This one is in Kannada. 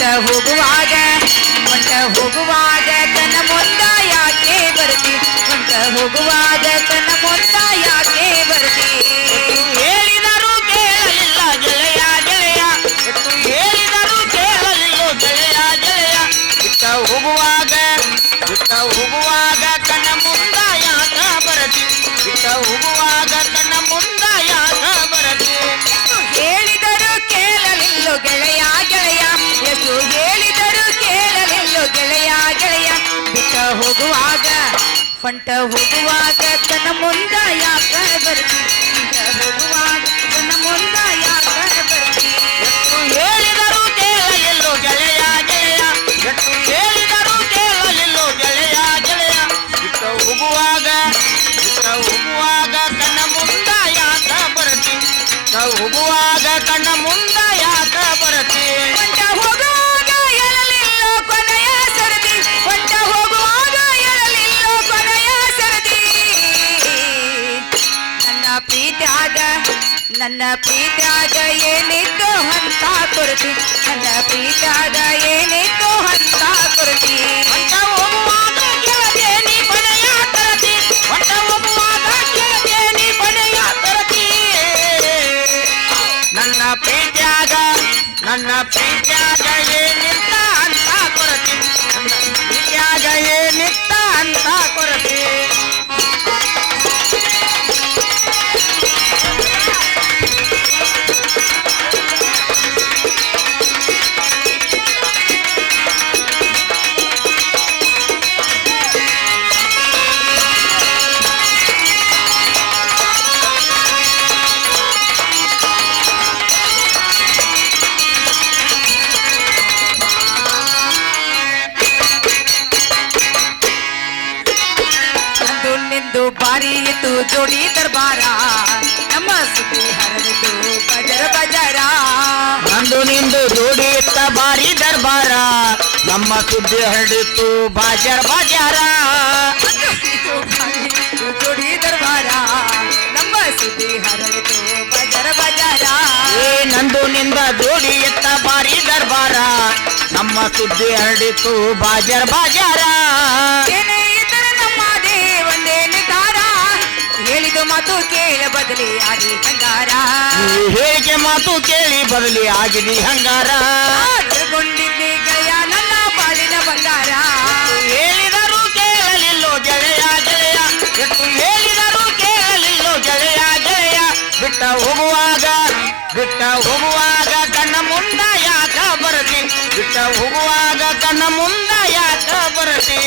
ಹೋಗುವಾಗ ಕಣ್ಣ ಮುಂದ ಯಾಕೆ ಬರ್ತಿ ಹೊಂಟ ಹೋಗುವಾಗ ಕಣ್ಣ ಮುಂದ ಯಾಕೆ ಬರ್ತಿ ಹೇಳಿದರು ಕೇಳಲಿಲ್ಲ ಗೆಳೆಯ ಗೆಳೆಯ ಎಷ್ಟು ಹೇಳಿದರು ಕೇಳಲಿಲ್ಲ ಗೆಳೆಯ ಗೆಳೆಯ ಬಿಟ್ಟ ಹೋಗುವಾಗ ಕಣ್ಣ ಮುಂದ ಯಾಕ ಬರತಿ ಬಿಟ್ಟ ಹೋಗುವಾಗ ಕಣ್ಣ ಮುಂದ ಯಾಕ ಬರತಿ ಹೇಳಿದರು ಕೇಳಲಿಲ್ಲ ಗೆಳೆಯ ಗೆಳೆಯ ಎಷ್ಟು ಹೇಳಿದರು ಕೇಳಲಿಲ್ಲ ಗೆಳೆಯ ಗೆಳೆಯ ಬಿಟ್ಟ ಹೋಗುವಾಗ ಕಣ್ಣ ಮುಂದ ಯಾಕ ಬರ್ತಿ ಬಿಟ್ಟ ಹೋಗುವಾಗ ಕಣ್ಣ ಮುಂದ ಯಾಕ ಬರ್ತಿ ಎಷ್ಟು ಹೇಳಿದರು ಕೇಳಲಿಲ್ಲ ಗೆಳೆಯ ಗೆಳೆಯ ಎಷ್ಟು ಹೇಳಿದರು ಕೇಳಲಿಲ್ಲ ಗೆಳೆಯ ಗೆಳೆಯ ಬಿಟ್ಟ ಹೋಗುವಾಗ ಕಣ್ಣ ಮುಂದ ಯಾಕ ಬರತಿ ಹೋಗುವಾಗ ಕಣ್ಣ ಮುಂದ ಯಾಕ ಬರತಿ ಹೊಂಟ ಹೋಗುವಾಗ ಎಳಲಿಲ್ಲ ಕೊನೆಯ ಸರದಿ ಹೊಂಟ ಹೋಗುವಾಗ ಎಳಲಿಲ್ಲ ಕೊನೆಯ ಸರದಿ ನನ್ನ ಪ್ರೀತ್ಯಾಗ ಏನಿತ್ತು ಅಂತ ಕೊರತಿ ನನ್ನ ಪ್ರೀತ್ಯಾಗ ಏನಿತ್ತು ಅಂತ ಕೊರತಿ ಹೊಂಟ ಹೋಗುವಾಗ ಕೇಳದೆ ನೀ ಬನೆಯ ತರತಿ ಹೊಂಟ ಹೋಗುವಾಗ ಕೇಳದೆ ನೀ ಬನೆಯ ತರತಿ ನನ್ನ ಪ್ರೀತ್ಯಾಗ ಏನಿತ್ತ ಅಂತ ಕೊರತಿ ನನ್ನ ಪ್ರೀತ್ಯಾಗ ಏನಿತ್ತ ಅಂತ ಕೊರತಿ ಬಾರಿ ಇತ್ತು ಜೋಡಿ ದರ್ಬಾರ ನಮ್ಮ ಸುದ್ದಿ ಹರಡಿತು ಬಜರ ಬಜಾರ ನಂದು ನಿಂದು ಜೋಡಿ ಇತ್ತ ಬಾರಿ ದರ್ಬಾರ ನಮ್ಮ ಸುದ್ದಿ ಹರಡಿತು ಬಾಜಾರ ಬಾಜಾರ ಜೋಡಿ ದರ್ಬಾರ ನಮ್ಮ ಸುದ್ದಿ ಹರಡಿತು ಬಜರ ಬಜಾರ ನಂದು ನಿಂದ ಜೋಡಿ ಇತ್ತ ಬಾರಿ ದರ್ಬಾರ ನಮ್ಮ ಸುದ್ದಿ ಹರಡಿತು ಬಾಜಾರ ಬಾಜಾರ ಏನೇ ಇದ್ದರೆ ನಮ್ಮ ದೇವಂದೇ ನಿರ್ಧಾರ ಹೇಳಿದ ಮಾತು ಕೇಳ ಬದಲಿ ಆಗಿ ಹಂಗಾರ ಹೇಳಿಕೆ ಮಾತು ಕೇಳಿ ಬದಲಿ ಆಗಿದೆ ಹಂಗಾರ ತಿಳ್ಕೊಂಡಿದ್ದೆ ಗೆಳೆಯ ನನ್ನ ಬಾಳಿನ ಬಂಗಾರ ಹೇಳಿದರು ಕೇಳಲಿಲ್ಲೋ ಗೆಳೆಯ ಗೆಳೆಯ ಎಷ್ಟು ಹೇಳಿದರು ಕೇಳಲಿಲ್ಲೋ ಗೆಳೆಯ ಗೆಳೆಯ ಬಿಟ್ಟ ಹೋಗುವಾಗ ಕಣ್ಣ ಮುಂದ ಯಾಕ ಬರತಿ ಬಿಟ್ಟ ಹೋಗುವಾಗ ಕಣ್ಣ ಮುಂದ ಯಾಕ ಬರತಿ